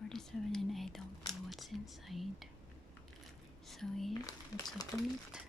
47 and I don't know what's inside. So yeah, let's open it.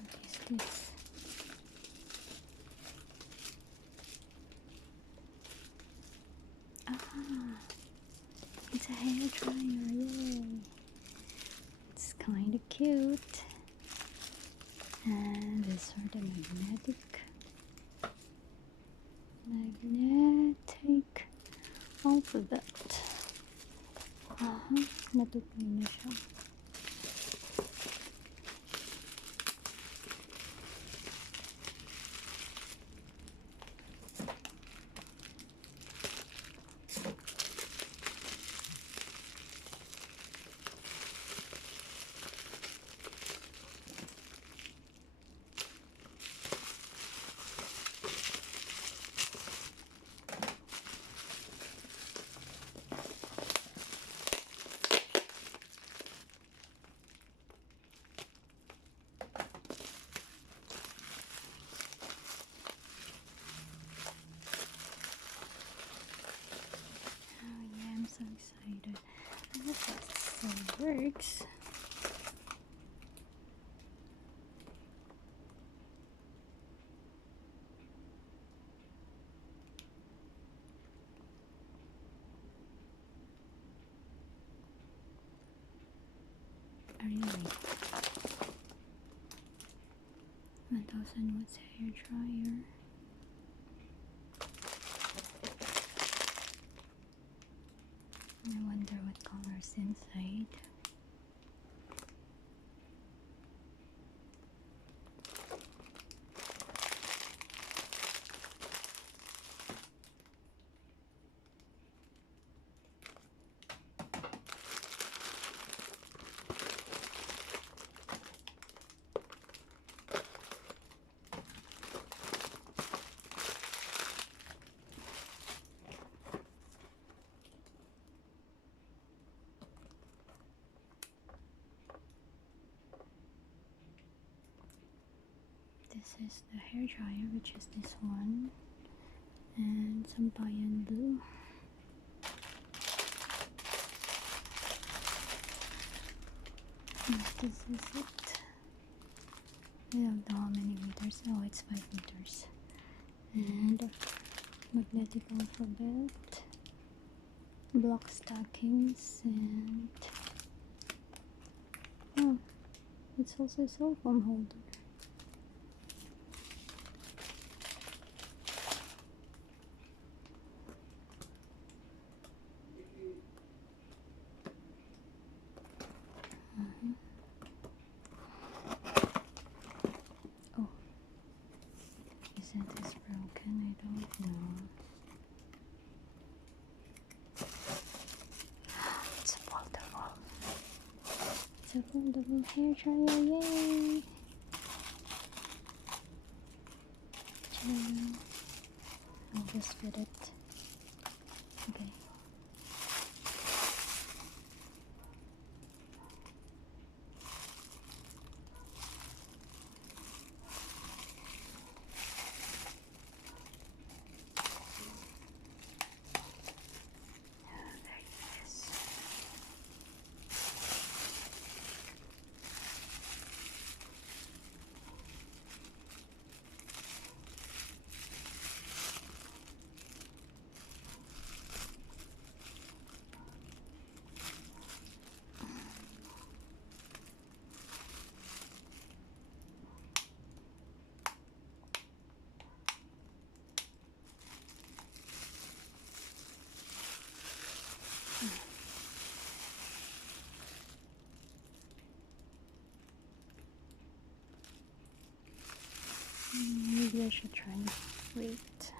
What is this? Ah, it's a hair dryer, yay! It's kind of cute. And these are the magnetic alphabet. Natutuloy na siya. Oh yeah, I'm so excited. I hope that still works. I really like 1000 watts hair dryer. I wonder what color's inside. This is the hair dryer, which is this one, and some cyan blue. And this is it. I don't know how many meters. Oh, it's 5 meters. And magnetic alphabet, block stockings, and oh, it's also a cell phone holder. Oh, isn't this broken? I don't know. It's foldable. It's a foldable hair dryer, yay! I'll just fit it. Okay. There it is. maybe I should try and wait.